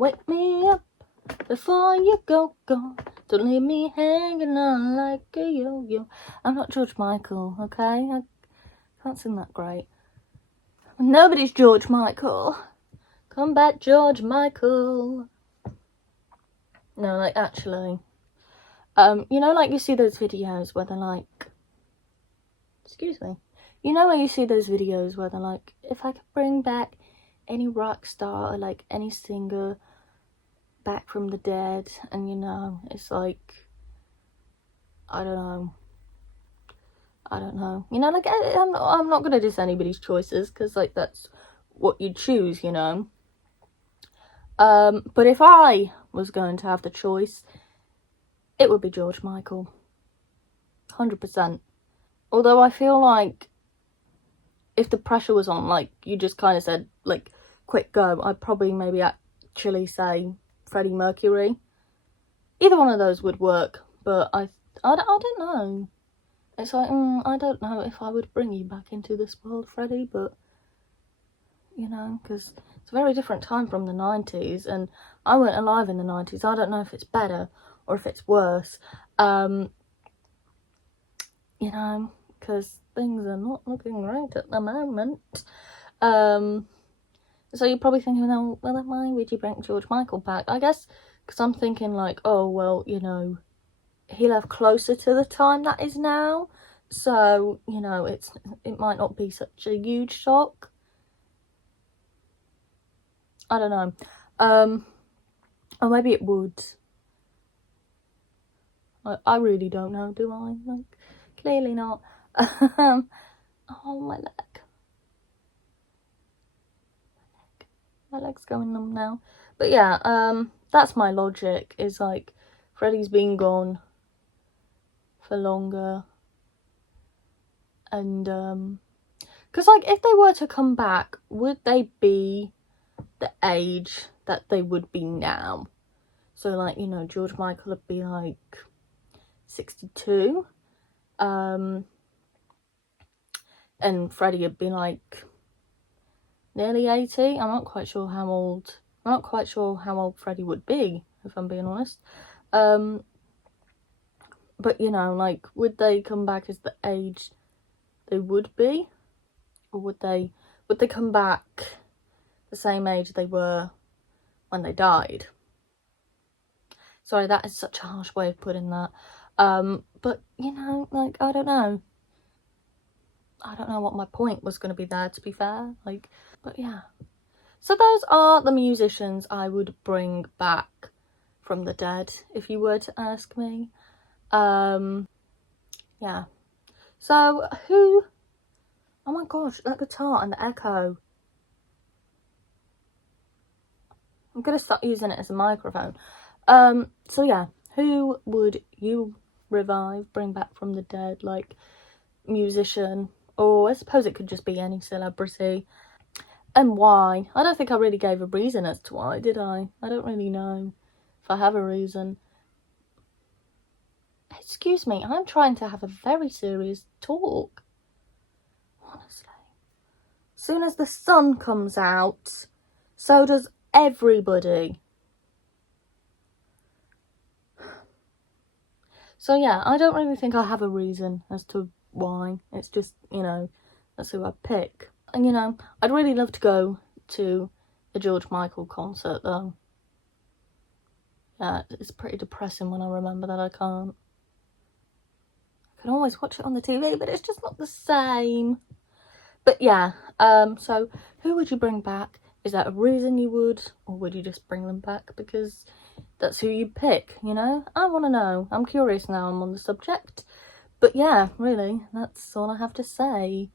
Wake me up before you go. Don't leave me hanging on like a yo-yo. I'm not George Michael, okay? I can't sing that great. Nobody's George Michael. Come back, George Michael. No, like, actually. You know, like, you see those videos where they're like... Excuse me. You know, when you see those videos where they're like, if I could bring back any rock star or, like, any singer back from the dead, and, you know, it's like... I don't know. You know, like, I'm not gonna diss anybody's choices, because, like, that's what you choose, you know. But if I was going to have the choice, it would be George Michael. 100%. Although I feel like if the pressure was on, like, you just kind of said, like, quick go, I'd probably maybe actually say Freddie Mercury. Either one of those would work, but I don't know. It's like, I don't know if I would bring you back into this world, Freddie, but, you know, because it's a very different time from the 90s, and I weren't alive in the 90s. I don't know if it's better or if it's worse, you know, because things are not looking right at the moment. So you're probably thinking, well, why would you bring George Michael back? I guess because I'm thinking, like, oh, well, you know, he left closer to the time that is now, so, you know, it might not be such a huge shock. I don't know. Or maybe it would. I really don't know, do I? Like, clearly not. Oh, my leg. My leg's going numb now. But yeah, that's my logic, is like, Freddie's been gone for longer. And, because, like, if they were to come back, would they be the age that they would be now? So, like, you know, George Michael would be, like, 62. And Freddie would be, like, nearly 80. I'm not quite sure how old Freddie would be, if I'm being honest. But, you know, like, would they come back as the age they would be? Or would they come back the same age they were when they died? Sorry, that is such a harsh way of putting that. But, you know, like, I don't know. I don't know what my point was going to be there, to be fair. Like, but yeah. So those are the musicians I would bring back from the dead, if you were to ask me. Yeah. So, who... Oh my gosh, that guitar and the echo. I'm going to start using it as a microphone. So yeah, who would you revive, bring back from the dead, like, musician? Or I suppose it could just be any celebrity. And why? I don't think I really gave a reason as to why, did I? I don't really know if I have a reason. Excuse me, I'm trying to have a very serious talk. Honestly. As soon as the sun comes out, so does everybody. So yeah, I don't really think I have a reason as to why. It's just, you know, that's who I pick. And, you know, I'd really love to go to a George Michael concert, though. Yeah, it's pretty depressing when I remember that I can't. I can always watch it on the TV, but it's just not the same. But yeah, so who would you bring back? Is that a reason you would? Or would you just bring them back because that's who you pick, you know? I want to know. I'm curious now I'm on the subject. But yeah, really, that's all I have to say.